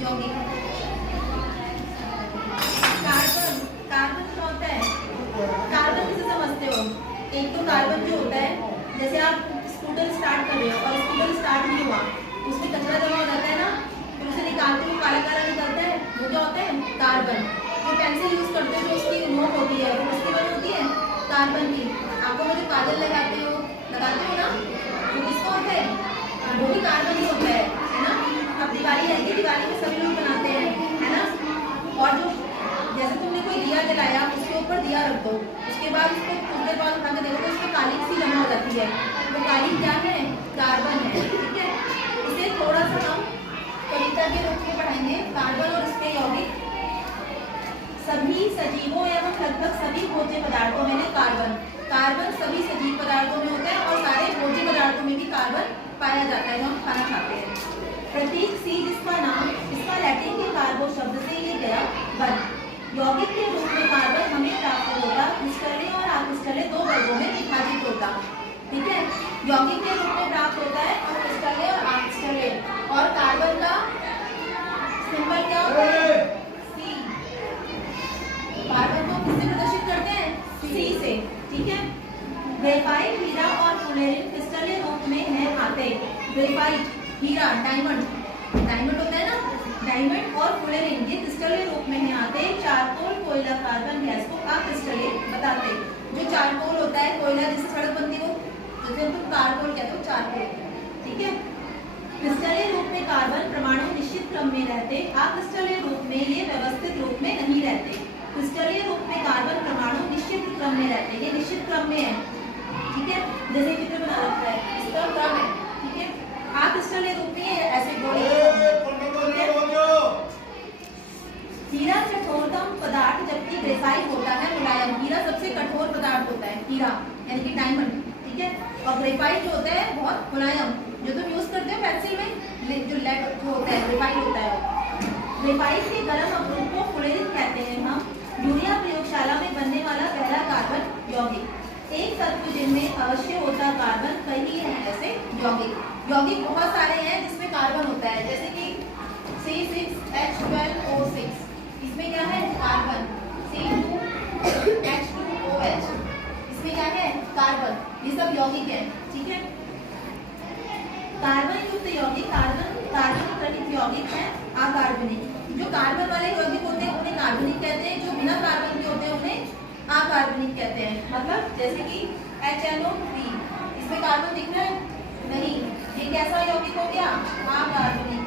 यौगिक। Carbon, carbon क्या होता है? कार्बन किसे समझते हो? एक तो कार्बन जो होता है, जैसे आप स्कूटर स्टार्ट कर रहे हो और स्कूटर स्टार्ट नहीं हुआ, उसमें कचरा जमा हो जाता है ना, फिर उसे निकालते हुए काला काला निकलता है, वो क्या होता है? कार्बन। जो पेंसिल यूज करते हो, जो उसकी नोक होती है, वो किसकी बनी होती है? कार्बन की। आंखों में जो काजल लगाते हो ना, वो किसका होता है? वो भी कार्बन ही होता है ना। अब दिवाली आएगी, दिवाली में सभी लोग बनाते हैं, है ना। और जो जैसे तुमने कोई दिया जलाया, उसके ऊपर दिया रख दो, उसके बाद उसको कुछ देर बाद उठा के देखो तो उसमें कालिक सी जमा हो जाती है, वो कालिक क्या है? कार्बन है, ठीक है। इसे थोड़ा सा हम कविता के रूप में पढ़ाएंगे। कार्बन और उसके यौगिक। सभी सजीवों एवं लगभग सभी भोज्य पदार्थों में कार्बन, कार्बन सभी सजीव पदार्थों में होता है और सारे भोज्य पदार्थों में भी कार्बन पाया जाता है, हम खाना खाते हैं। प्रतीक सी, जिसका नाम इसका लैटिन के कार्बो शब्द से लिया गया, वन। यौगिक के रूप में कार्बन हमें प्राप्त होता, क्रिस्टलीय और अक्रिस्टलीय दो वर्गों में विभाजित होता, ठीक है। यौगिक के रूप में प्राप्त होता है और क्रिस्टलीय और अक्रिस्टलीय। और कार्बन का सिंबल क्या होता है? सी। कार्बन को किससे प्रदर्शित करते हैं? सी से, ठीक है। ग्रेफाइट, हीरा और फुलेरिन क्रिस्टलीय रूप में है आते। ग्रेफाइट, हीरा, डायमंड, डायमंड होता है ना, डायमंड और फुलेरिन ये क्रिस्टलीय रूप में है आते। चारकोल, कोयला, कार्बन गैस को अक्रिस्टलीय बताते। जो चारकोल होता है, कोयला जिससे सड़क बनती हो, जैसे तुम कारकोल कहते हो, चारकोल, ठीक है। क्रिस्टलीय रूप में कार्बन परमाणु निश्चित क्रम में रहते, अक्रिस्टलीय रूप में ये व्यवस्थित रूप में नहीं रहते। क्रिस्टलीय रूप में कार्बन परमाणु निश्चित क्रम में रहते हैं, ये निश्चित क्रम में है, ठीक है। जैसे चित्र बना रखा है, इसका क्रम है, ठीक है। अक्रिस्टलीय रूप में ऐसे गोले। हीरा कठोरतम पदार्थ जबकि ग्रेफाइट होता है मुलायम। हीरा सबसे कठोर पदार्थ होता है, हीरा यानी कि डायमंड, ठीक है। और ग्रेफाइट जो होता है बहुत मुलायम, जो तुम यूज करते हो पेंसिल में, जो लेड जो होता है ग्रेफाइट होता है। ग्रेफाइट के गर्म अवरोध को फुलेरिन कहते हैं हम। यूरिया प्रयोगशाला में बनने वाला पहला कार्बन यौगिक। एक तत्व जिनमें अवश्य होता कार्बन, कई हैं ऐसे यौगिक। यौगिक बहुत सारे हैं जिसमें कार्बन होता है, जैसे कि C6H12O6, इसमें क्या है? कार्बन। C2H2OH, इसमें क्या है? कार्बन। ये सब यौगिक है, ठीक है। कार्बन युक्त यौगिक, कार्बन रहित यौगिक है अकार्बनिक। जो कार्बन वाले यौगिक होते हैं उन्हें कार्बनिक कहते हैं, जो बिना कार्बन के होते हैं उन्हें अकार्बनिक कहते हैं। मतलब जैसे कि HNO3, इसमें कार्बन दिख रहा है? नहीं, ये कैसा यौगिक हो गया? अकार्बनिक।